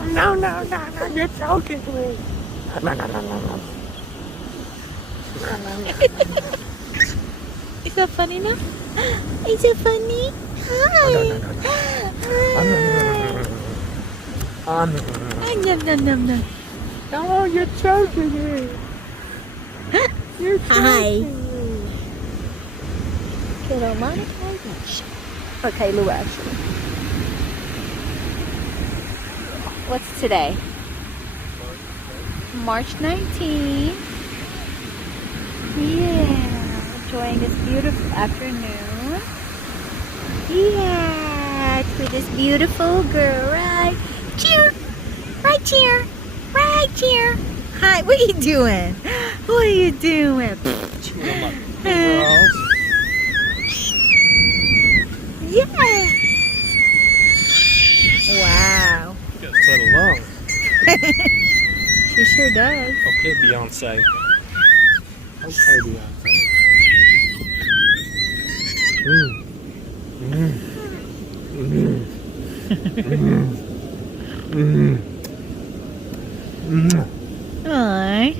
No, no, no, no, you're choking me. No, no, no, no, no. No, no, no. Is that funny now? Is it funny? Hi. No, no, no, no. Oh, no, no, no, no, no, no. Oh, no, no, no, Hi. no. Nom, nom, nom, nom. No, you're choking me. You're Hi. choking me. Kiddo, monetize. Okay, Lou, actually. What's today? March 19th. Yeah, enjoying this beautiful afternoon. Yeah, with this beautiful girl, right? Cheer! Right cheer! Right cheer! Hi, what are you doing? What are you doing? Yeah! Wow. Got so long. She sure does. Okay, Beyonce. Okay, Beyonce. Hi.